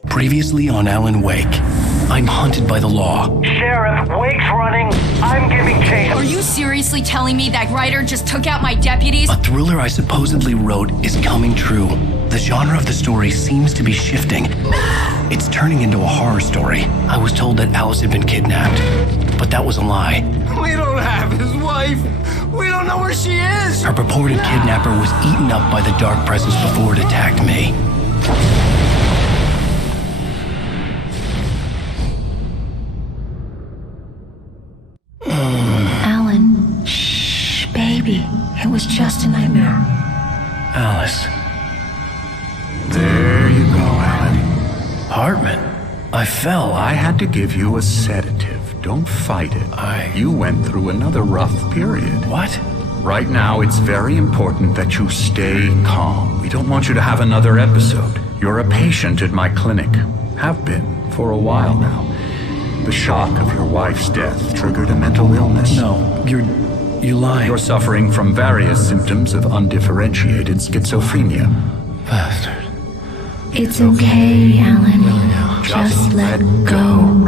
Previously on Alan Wake, I'm hunted by the law. Sheriff, Wake's running. I'm giving chase. Are you seriously telling me that writer just took out my deputies? A thriller I supposedly wrote is coming true. The genre of the story seems to be shifting. It's turning into a horror story. I was told that Alice had been kidnapped, but that was a lie. We don't have his wife. We don't know where she is. Her purported kidnapper was eaten up by the dark presence before it attacked me. Alan, shh, baby. It was just a nightmare. Alice. There you go, Alan. Hartman. I fell. I had to give you a sedative. Don't fight it. You went through another rough period. What? Right now, it's very important that you stay calm. We don't want you to have another episode. You're a patient at my clinic. Have been for a while now. The shock of your wife's death triggered a mental illness. No, you lie. You're suffering from various symptoms of undifferentiated schizophrenia. Bastard. It's okay, Alan. Just let go.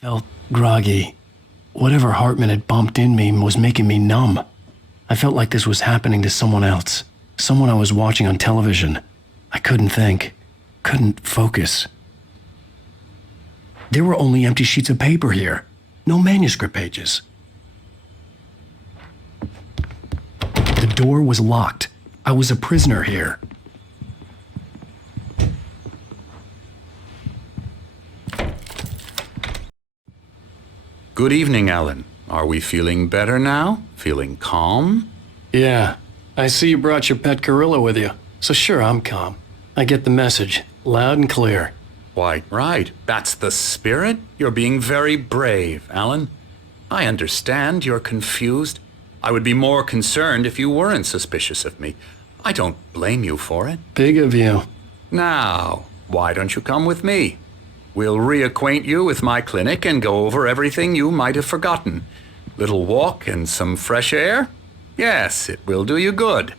Felt groggy. Whatever Hartman had bumped in me was making me numb. I felt like this was happening to someone else. Someone I was watching on television. I couldn't think. Couldn't focus. There were only empty sheets of paper here. No manuscript pages. The door was locked. I was a prisoner here. Good evening, Alan. Are we feeling better now? Feeling calm? Yeah. I see you brought your pet gorilla with you. So sure, I'm calm. I get the message. Loud and clear. Quite right. That's the spirit. You're being very brave, Alan. I understand you're confused. I would be more concerned if you weren't suspicious of me. I don't blame you for it. Big of you. Now, why don't you come with me? We'll reacquaint you with my clinic and go over everything you might have forgotten. Little walk and some fresh air? Yes, it will do you good.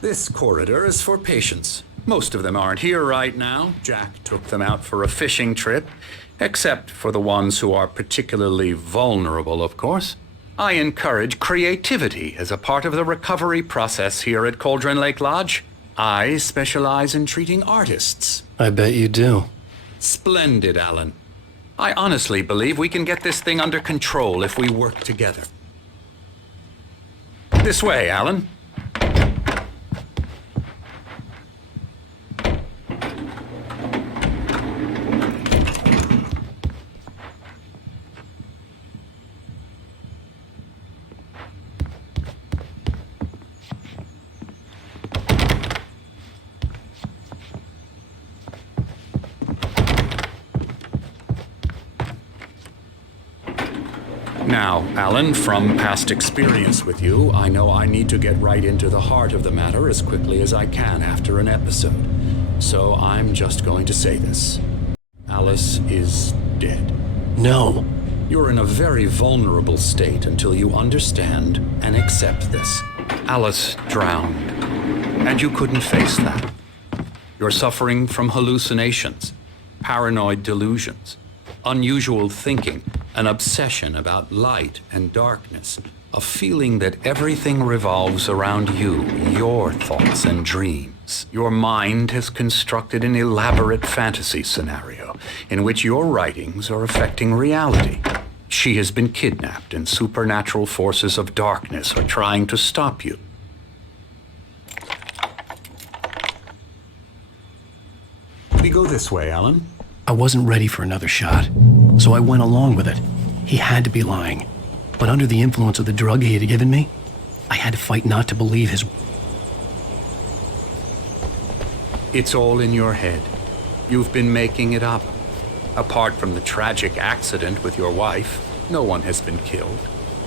This corridor is for patients. Most of them aren't here right now. Jack took them out for a fishing trip, except for the ones who are particularly vulnerable, of course. I encourage creativity as a part of the recovery process here at Cauldron Lake Lodge. I specialize in treating artists. I bet you do. Splendid, Alan. I honestly believe we can get this thing under control if we work together. This way, Alan. Now, Alan, from past experience with you, I know I need to get right into the heart of the matter as quickly as I can after an episode. So I'm just going to say this. Alice is dead. No. You're in a very vulnerable state until you understand and accept this. Alice drowned, and you couldn't face that. You're suffering from hallucinations, paranoid delusions, unusual thinking, an obsession about light and darkness, a feeling that everything revolves around you, your thoughts and dreams. Your mind has constructed an elaborate fantasy scenario in which your writings are affecting reality. She has been kidnapped and supernatural forces of darkness are trying to stop you. We go this way, Alan. I wasn't ready for another shot, so I went along with it. He had to be lying. But under the influence of the drug he had given me, I had to fight not to believe his... It's all in your head. You've been making it up. Apart from the tragic accident with your wife, no one has been killed.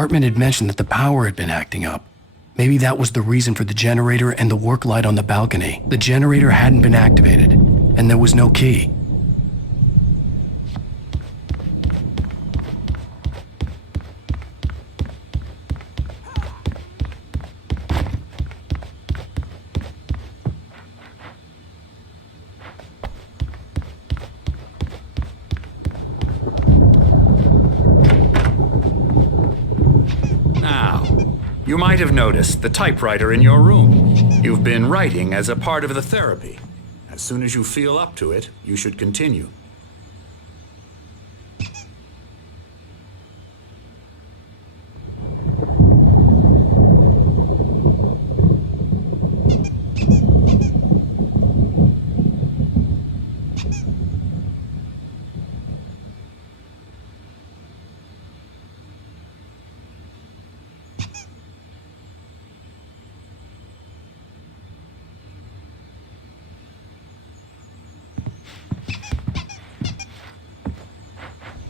Hartman had mentioned that the power had been acting up. Maybe that was the reason for the generator and the work light on the balcony. The generator hadn't been activated, and there was no key. You might have noticed the typewriter in your room. You've been writing as a part of the therapy. As soon as you feel up to it, you should continue.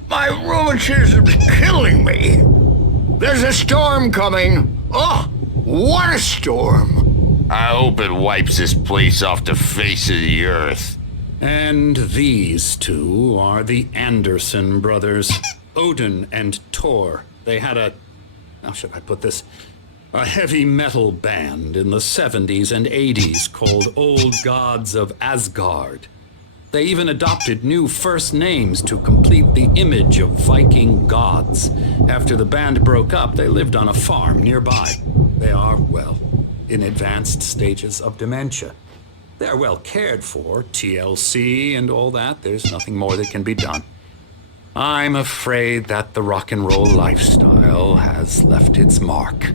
My rheumatism is killing me. There's a storm coming. Oh, what a storm. I hope it wipes this place off the face of the earth. And these two are the Anderson brothers, Odin and Thor. They had how should I put this? A heavy metal band in the 70s and 80s called Old Gods of Asgard. They even adopted new first names to complete the image of Viking gods. After the band broke up, they lived on a farm nearby. They are, well, in advanced stages of dementia. They're well cared for, TLC and all that. There's nothing more that can be done. I'm afraid that the rock and roll lifestyle has left its mark.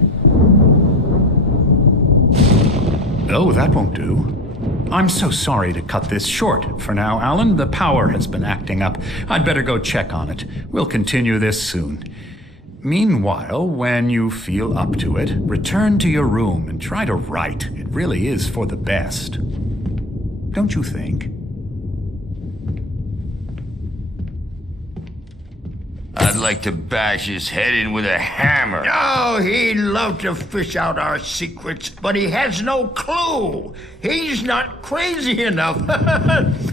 Oh, that won't do. I'm so sorry to cut this short. For now, Alan, the power has been acting up. I'd better go check on it. We'll continue this soon. Meanwhile, when you feel up to it, return to your room and try to write. It really is for the best. Don't you think? I'd like to bash his head in with a hammer. Oh, he'd love to fish out our secrets, but he has no clue. He's not crazy enough.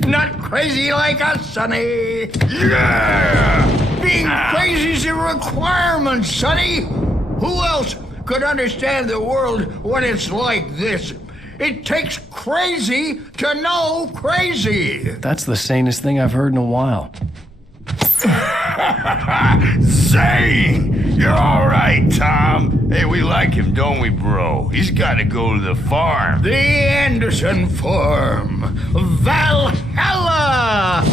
Not crazy like us, Sonny. Yeah! Being crazy's a requirement, Sonny. Who else could understand the world when it's like this? It takes crazy to know crazy. That's the sanest thing I've heard in a while. Zane! You're all right, Tom. Hey, we like him, don't we, bro? He's got to go to the farm. The Anderson farm. Valhalla!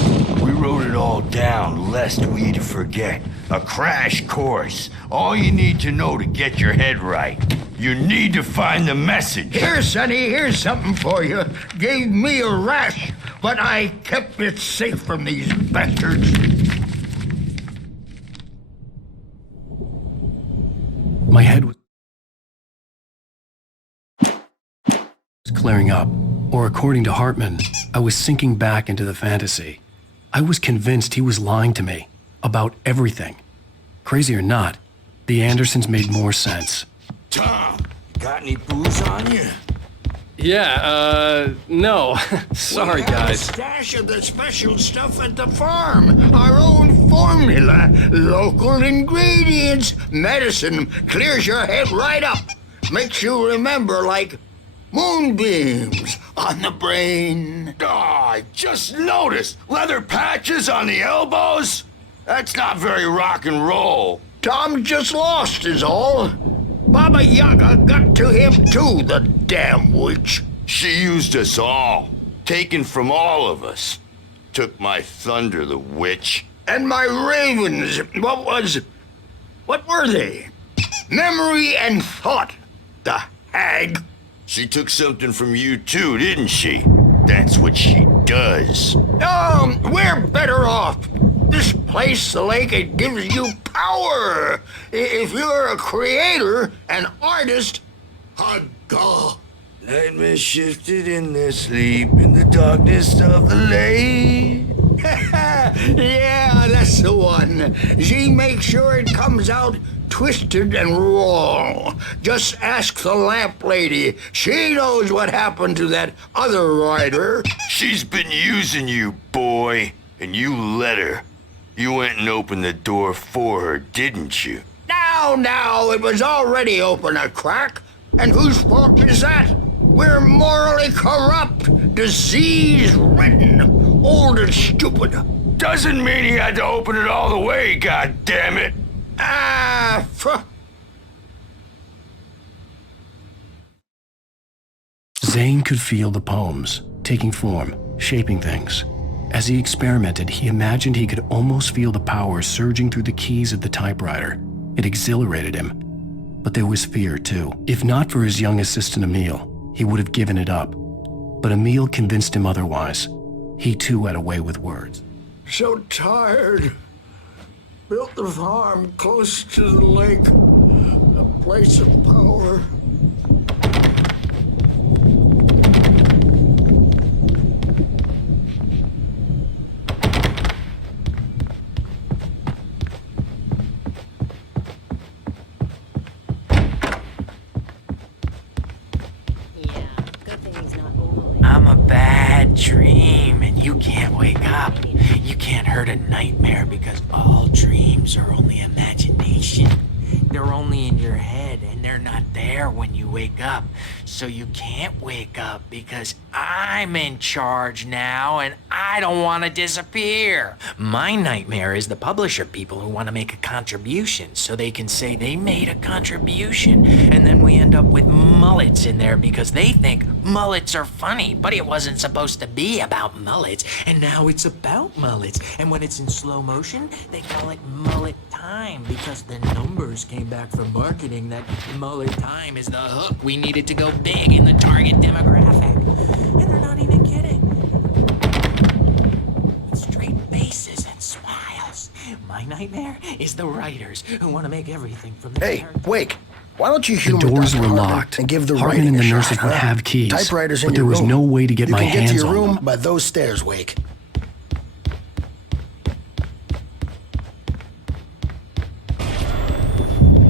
We wrote it all down, lest we to forget. A crash course. All you need to know to get your head right. You need to find the message. Here, Sonny, here's something for you. Gave me a rash, but I kept it safe from these bastards. My head was clearing up, or according to Hartman, I was sinking back into the fantasy. I was convinced he was lying to me about everything. Crazy or not, the Andersons made more sense. Tom, got any booze on you? Yeah, no. Sorry, We have guys. a stash of the special stuff at the farm. Our own formula. Local ingredients. Medicine clears your head right up. Makes you remember like moonbeams on the brain. Oh, I just noticed. Leather patches on the elbows? That's not very rock and roll. Tom just lost is all. Baba Yaga got to him too, the damn witch. She used us all. Taken from all of us. Took my thunder, the witch. And my ravens, what were they? Memory and thought, the hag. She took something from you too, didn't she? That's what she does. We're better off. This place, the lake, it gives you power. If you're a creator, an artist, hagah. Nightmare shifted in their sleep in the darkness of the lake. Yeah, that's the one. She makes sure it comes out twisted and raw. Just ask the lamp lady. She knows what happened to that other rider. She's been using you, boy, and you let her. You went and opened the door for her, didn't you? Now, it was already open a crack. And whose fault is that? We're morally corrupt, disease-ridden, old and stupid. Doesn't mean he had to open it all the way, goddammit. Zane could feel the poems, taking form, shaping things. As he experimented, he imagined he could almost feel the power surging through the keys of the typewriter. It exhilarated him. But there was fear, too. If not for his young assistant Emil, he would have given it up. But Emil convinced him otherwise. He too had a way with words. So tired. Built the farm close to the lake. A place of power. I'm a bad dream, and you can't wake up. You can't hurt a nightmare because all dreams are only imagination. They're only in your head, and they're not there when you wake up. So you can't wake up because I'm in charge now, and I don't want to disappear. My nightmare is the publisher people who want to make a contribution so they can say they made a contribution, and then we end up with mullets in there because they think mullets are funny, but it wasn't supposed to be about mullets, and now it's about mullets. And when it's in slow motion, they call it mullet time because the numbers came back from marketing that mullet time is the hook we needed to go big in the target demographic. And they're not even kidding. With straight faces and smiles. My nightmare is the writers who want to make everything from the characters. Wake. Why don't you The humor doors Dr. were Hartman locked. and give the Hartman writing and the a nurses shot, would huh? have keys, Typewriters in but there your was room. no way to get you my can get to hands your on room them. by those stairs, Wake.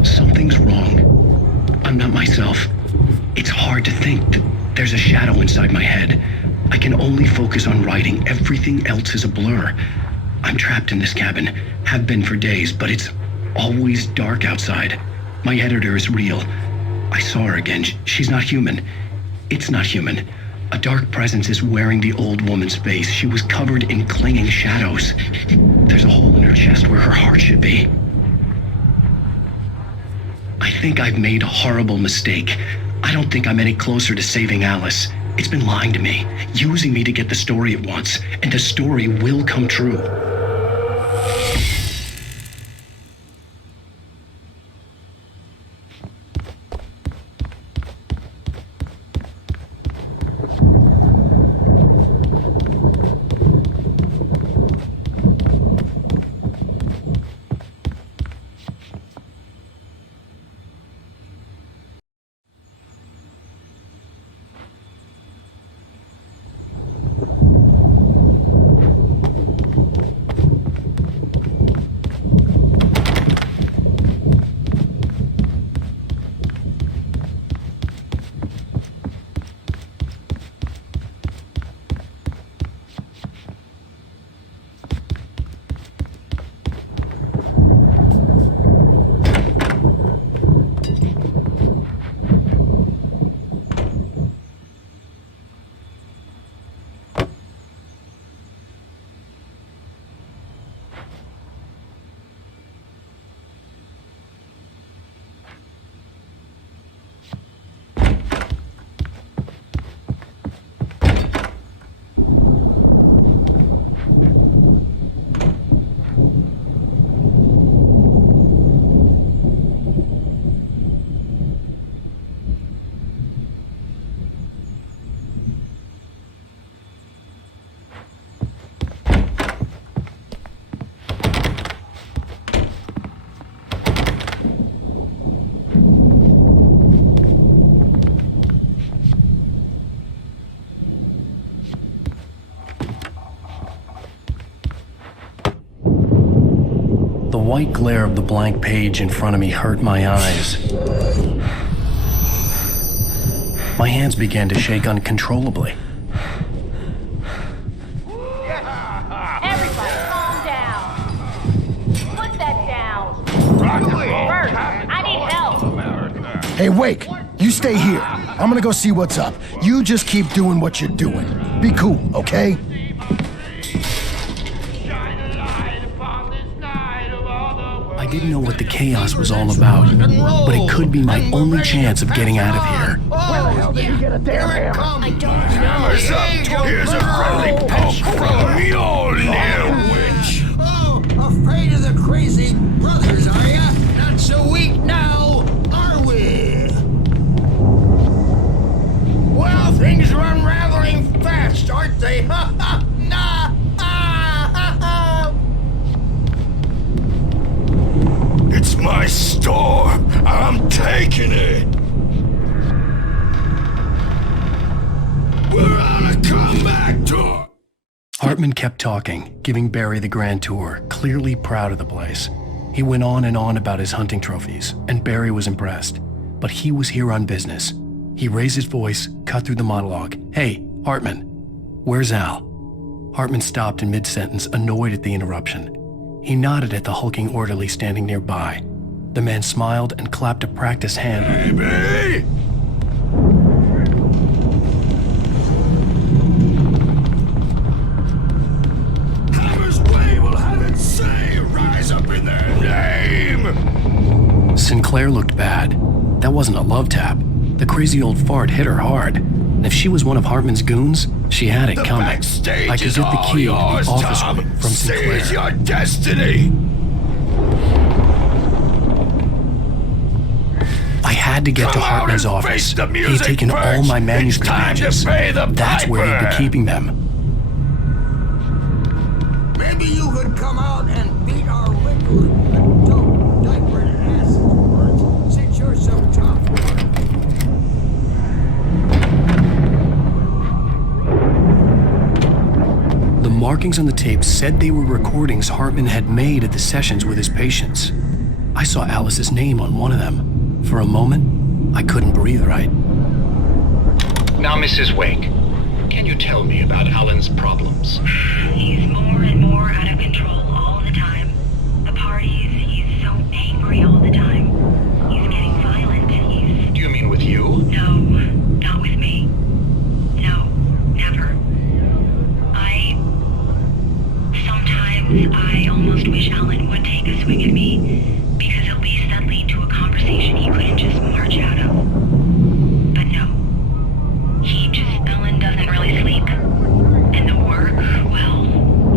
Something's wrong. I'm not myself. It's hard to think that there's a shadow inside my head. I can only focus on writing. Everything else is a blur. I'm trapped in this cabin, have been for days, but it's always dark outside. My editor is real. I saw her again. She's not human. It's not human. A dark presence is wearing the old woman's face. She was covered in clinging shadows. There's a hole in her chest where her heart should be. I think I've made a horrible mistake. I don't think I'm any closer to saving Alice. It's been lying to me, using me to get the story it wants, and the story will come true. white glare of the blank page in front of me hurt my eyes. My hands began to shake uncontrollably. Everybody, calm down. Put that down. Bert, I need help. Hey, Wake, you stay here. I'm gonna go see what's up. You just keep doing what you're doing. Be cool, okay? I didn't know what the chaos was all about, but it could be my only chance of getting out of here. Where the hell did you get a damn hammer? I don't know. Here's a friendly poke from Mjolnir, witch. Oh, afraid of the crazy brothers, are ya? Not so weak now, are we? Well, things are unraveling fast, aren't they? Ha ha! Nah! It's my store. I'm taking it. We're on a comeback tour. Hartman kept talking, giving Barry the grand tour, clearly proud of the place. He went on and on about his hunting trophies, and Barry was impressed. But he was here on business. He raised his voice, cut through the monologue. Hey, Hartman, where's Al? Hartman stopped in mid-sentence, annoyed at the interruption. He nodded at the hulking orderly standing nearby. The man smiled and clapped a practice hand. Baby! Hammer's Way will have it say, rise up in their name! Sinclair looked bad. That wasn't a love tap. The crazy old fart hit her hard. And if she was one of Hartman's goons, she had it coming. I could get the key to the office room from Sinclair. Seize your destiny! I had to get to Hartman's office. He had taken all my manuscript pages. That's where he'd be keeping them. Maybe you could come out and beat our liquid adult diaper ass for it, since you're so tough. The markings on the tape said they were recordings Hartman had made at the sessions with his patients. I saw Alice's name on one of them. For a moment, I couldn't breathe right. Now, Mrs. Wake, can you tell me about Alan's problems? He's more and more out of control all the time. The parties, he's so angry all the time. He's getting violent. Do you mean with you? No, not with me. No, never. Sometimes I almost wish Alan would take a swing at me, because at least that'd lead to a conversation he couldn't just march out of. But no. Alan doesn't really sleep. And the work, well,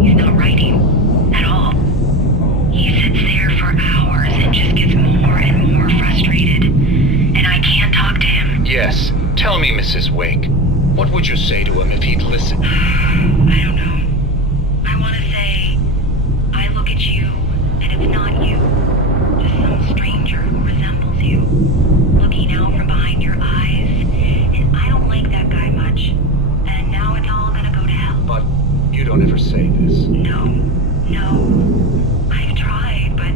he's not writing at all. He sits there for hours and just gets more and more frustrated. And I can't talk to him. Yes. Tell me, Mrs. Wake. What would you say to him if he'd listen? I don't know. I want to say, I look at you, and it's not you. Just some stranger who resembles you, looking out from behind your eyes, and I don't like that guy much, and now it's all gonna go to hell. But you don't ever say this. No. I've tried, but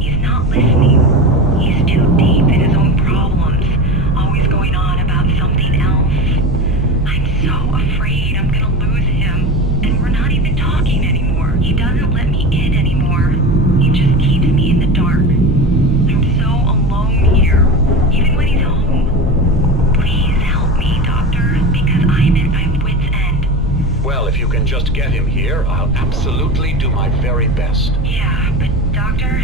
he's not listening. He's too deep in his own problems, always going on about something else. I'm so afraid I'm gonna lose him, and we're not even talking anymore. He doesn't let me in anymore. He just keeps me in the dark. I'm so alone here, even when he's home. Please help me, Doctor, because I'm at my wit's end. Well, if you can just get him here, I'll absolutely do my very best. Yeah, but Doctor,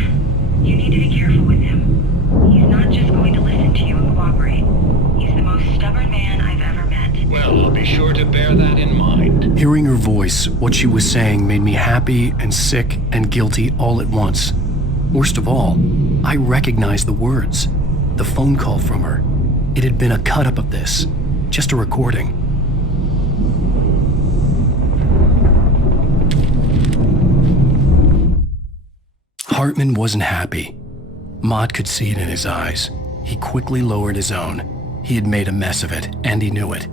you need to be careful with him. He's not just going to listen to you and cooperate. He's the most stubborn man I've ever met. Well, I'll be sure to bear that in mind. Hearing her voice, what she was saying made me happy and sick and guilty all at once. Worst of all, I recognized the words. The phone call from her. It had been a cut-up of this. Just a recording. Hartman wasn't happy. Maude could see it in his eyes. He quickly lowered his own. He had made a mess of it, and he knew it.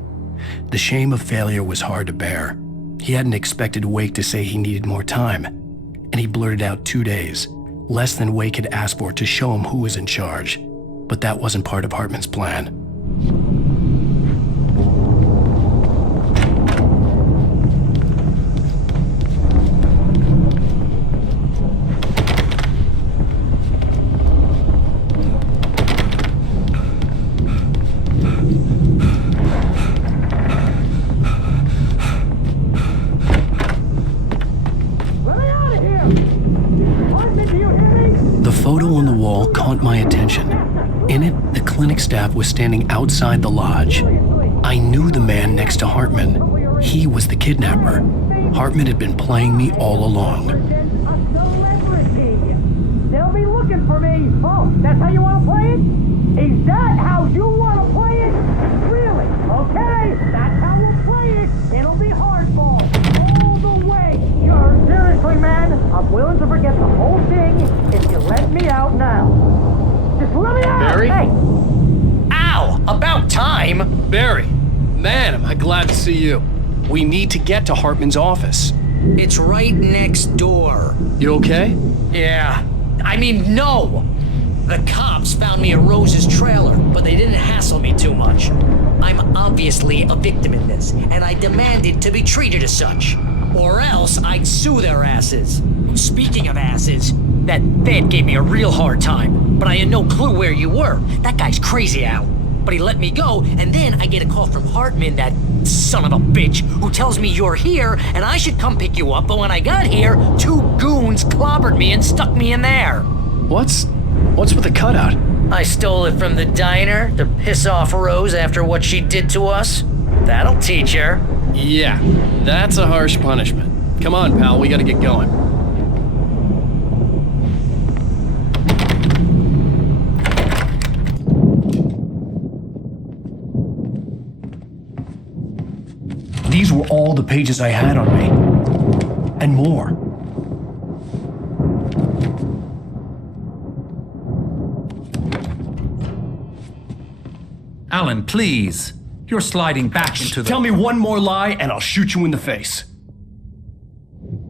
The shame of failure was hard to bear. He hadn't expected Wake to say he needed more time, and he blurted out 2 days. less than Wake had asked for to show him who was in charge. But that wasn't part of Hartman's plan. The photo on the wall caught my attention. In it, the clinic staff was standing outside the lodge. I knew the man next to Hartman. He was the kidnapper. Hartman had been playing me all along. They'll be looking for me. Oh, that's how you want to play it? Is that how you want to play it? Really? Okay, that's how we'll play it. It'll be hardball all the way. Sure, seriously, man, I'm willing to forget the whole thing if you let me out now. Just let me out. Barry? Hey. Ow! About time! Barry, man, am I glad to see you. We need to get to Hartman's office. It's right next door. You okay? Yeah. I mean, no! The cops found me at Rose's trailer, but they didn't hassle me too much. I'm obviously a victim in this, and I demanded to be treated as such. Or else I'd sue their asses. Speaking of asses, that Fed gave me a real hard time, but I had no clue where you were. That guy's crazy, Al. But he let me go, and then I get a call from Hartman, that son of a bitch, who tells me you're here, and I should come pick you up, but when I got here, 2 goons clobbered me and stuck me in there. What's with the cutout? I stole it from the diner to piss off Rose after what she did to us. That'll teach her. Yeah, that's a harsh punishment. Come on, pal, we gotta get going. These were all the pages I had on me. And more. Alan, please. You're sliding back into the... Tell me one more lie and I'll shoot you in the face.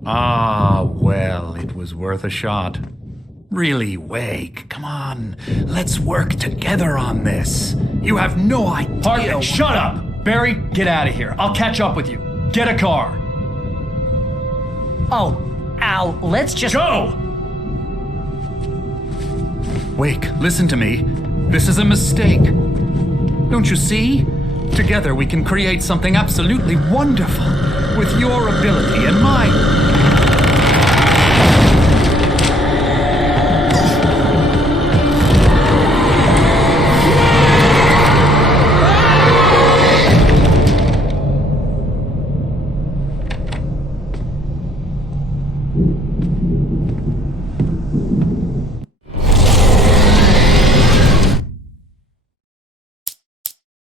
Ah, well, it was worth a shot. Really, Wake, come on. Let's work together on this. You have no idea... Hartman, shut up! Barry, get out of here. I'll catch up with you. Get a car. Oh, Al, let's just... Go! Wake, listen to me. This is a mistake. Don't you see? Together we can create something absolutely wonderful. With your ability and mine.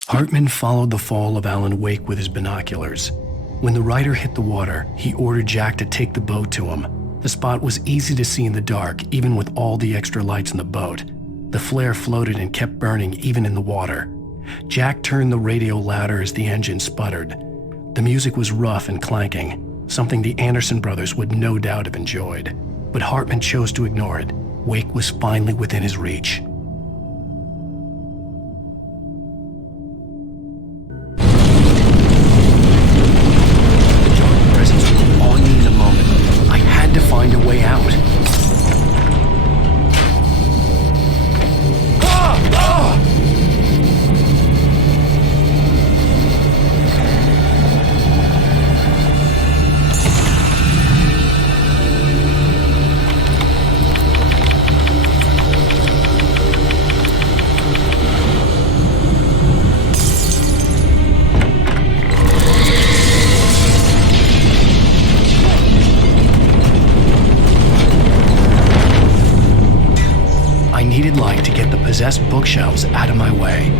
Hartman followed the fall of Alan Wake with his binoculars. When the rider hit the water, he ordered Jack to take the boat to him. The spot was easy to see in the dark, even with all the extra lights in the boat. The flare floated and kept burning even in the water. Jack turned the radio louder as the engine sputtered. The music was rough and clanking, something the Anderson brothers would no doubt have enjoyed. But Hartman chose to ignore it. Wake was finally within his reach. Find a way out. Needed light to get the possessed bookshelves out of my way.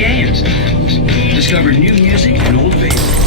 scans. Discover new music and old favorites.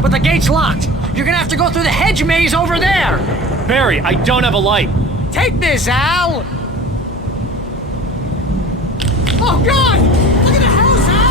But the gate's locked. You're gonna have to go through the hedge maze over there. Barry, I don't have a light. Take this, Al. Oh, God! Look at the house, Al!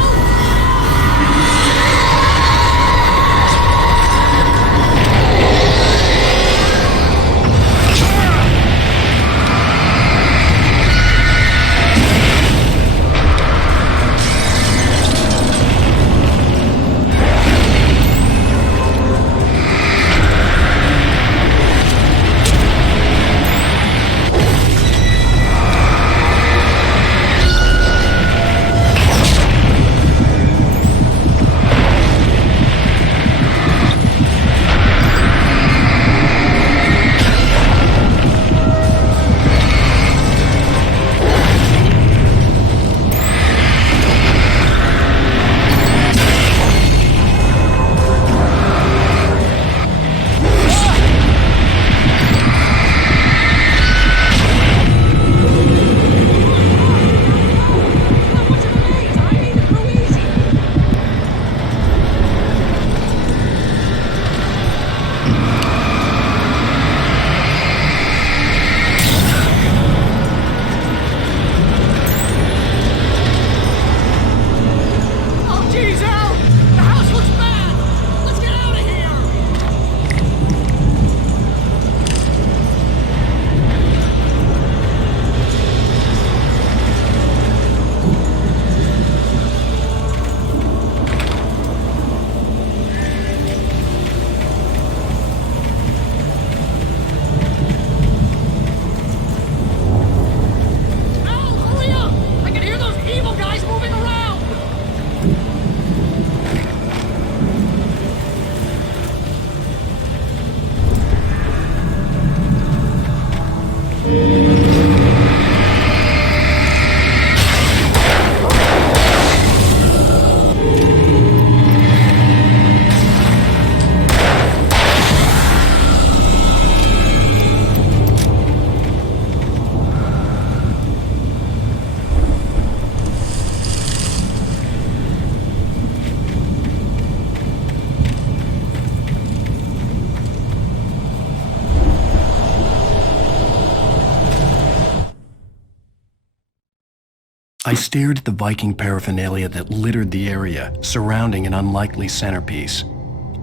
I stared at the Viking paraphernalia that littered the area, surrounding an unlikely centerpiece.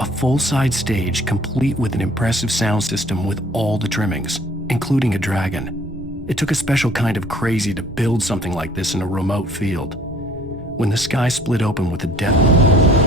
A full-size stage complete with an impressive sound system with all the trimmings, including a dragon. It took a special kind of crazy to build something like this in a remote field. When the sky split open with a death...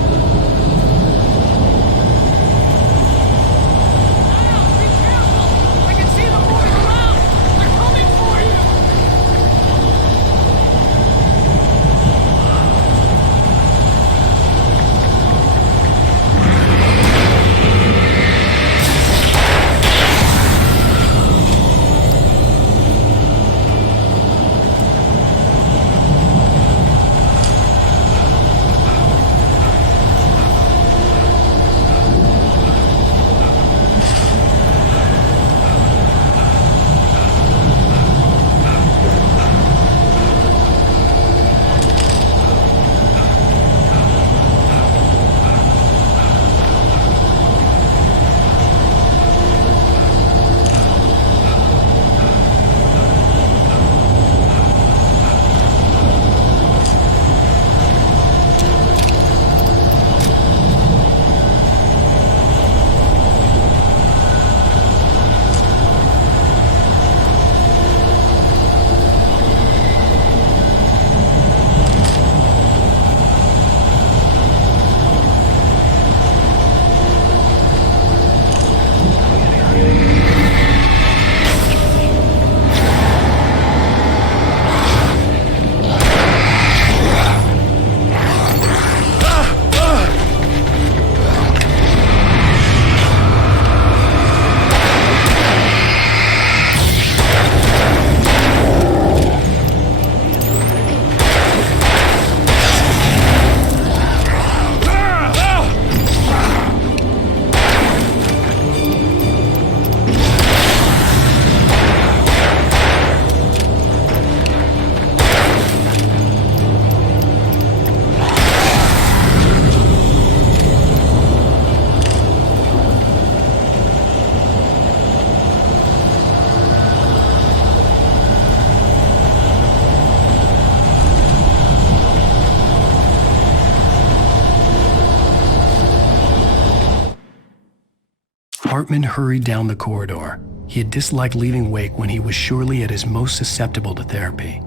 Hartman hurried down the corridor. He had disliked leaving Wake when he was surely at his most susceptible to therapy.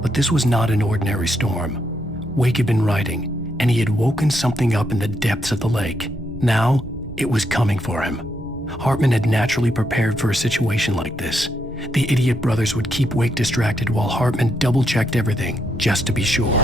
But this was not an ordinary storm. Wake had been writing, and he had woken something up in the depths of the lake. Now, it was coming for him. Hartman had naturally prepared for a situation like this. The idiot brothers would keep Wake distracted while Hartman double-checked everything, just to be sure.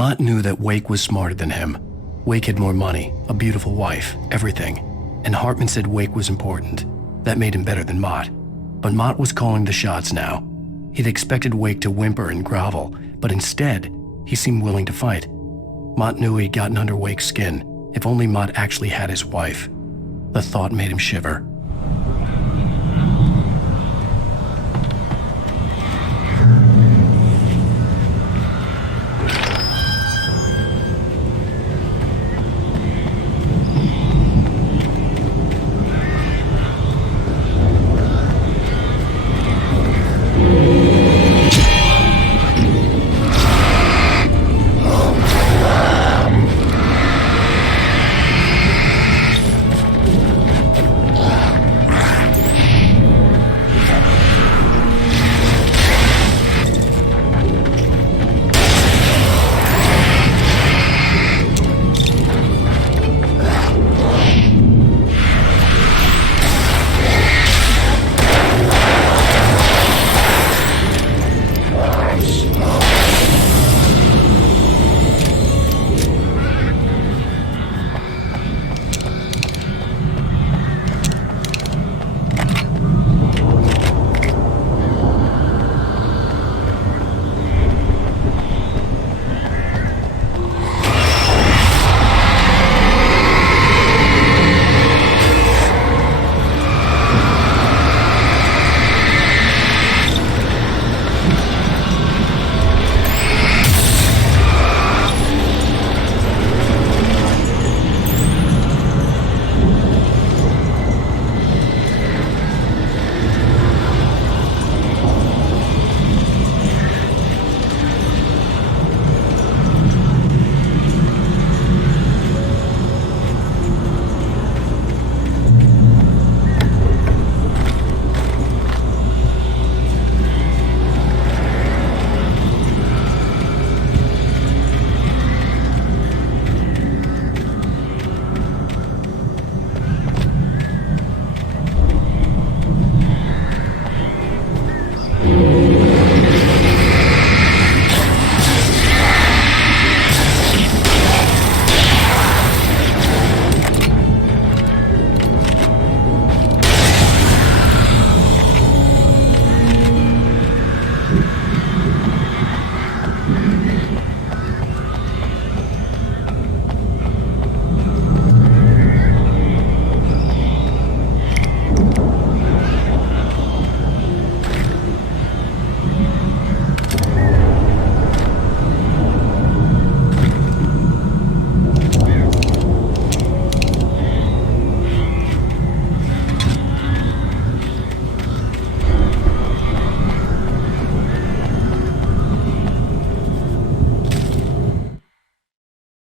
Mott knew that Wake was smarter than him. Wake had more money, a beautiful wife, everything. And Hartman said Wake was important. That made him better than Mott. But Mott was calling the shots now. He'd expected Wake to whimper and grovel, but instead, he seemed willing to fight. Mott knew he'd gotten under Wake's skin. If only Mott actually had his wife. The thought made him shiver.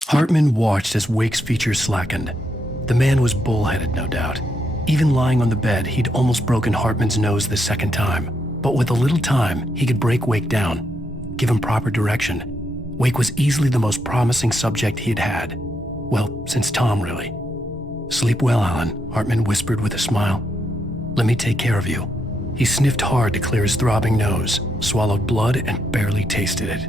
Hartman watched as Wake's features slackened. The man was bullheaded, no doubt. Even lying on the bed, he'd almost broken Hartman's nose the second time. But with a little time, he could break Wake down, give him proper direction. Wake was easily the most promising subject he had had. Well, since Tom, really. "Sleep well, Alan," Hartman whispered with a smile. "Let me take care of you." He sniffed hard to clear his throbbing nose, swallowed blood, and barely tasted it.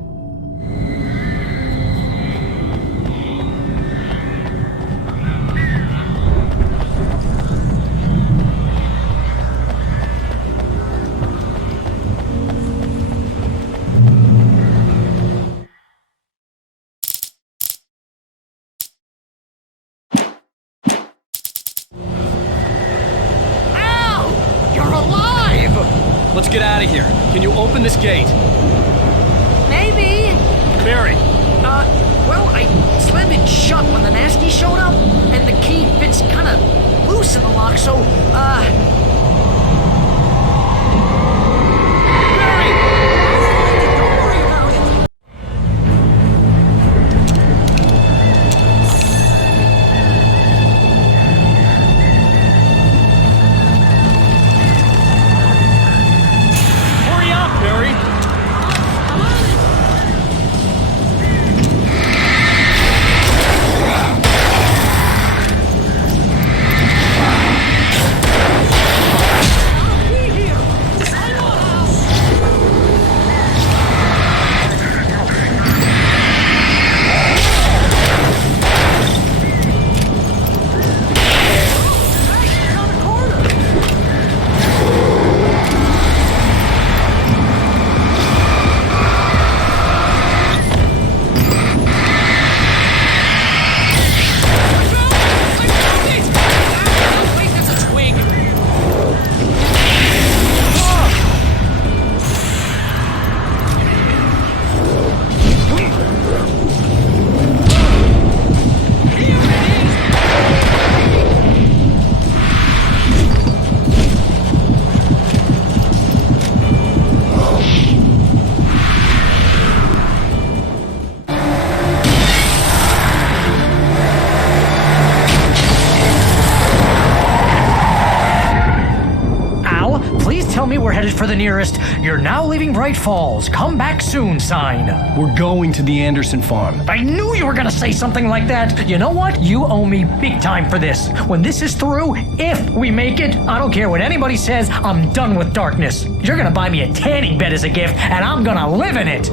Let's get out of here. Can you open this gate? Maybe. Barry. Well, I slammed it shut when the nasty showed up, and the key fits kind of loose in the lock, so, Barry! Don't worry about it. Hurry up, Barry! headed for the nearest "You're now leaving Bright Falls. Come back soon" sign. We're going to the Anderson farm. I knew you were gonna say something like that. You know what? You owe me big time for this. When this is through, if we make it, I don't care what anybody says, I'm done with darkness. You're gonna buy me a tanning bed as a gift, and I'm gonna live in it.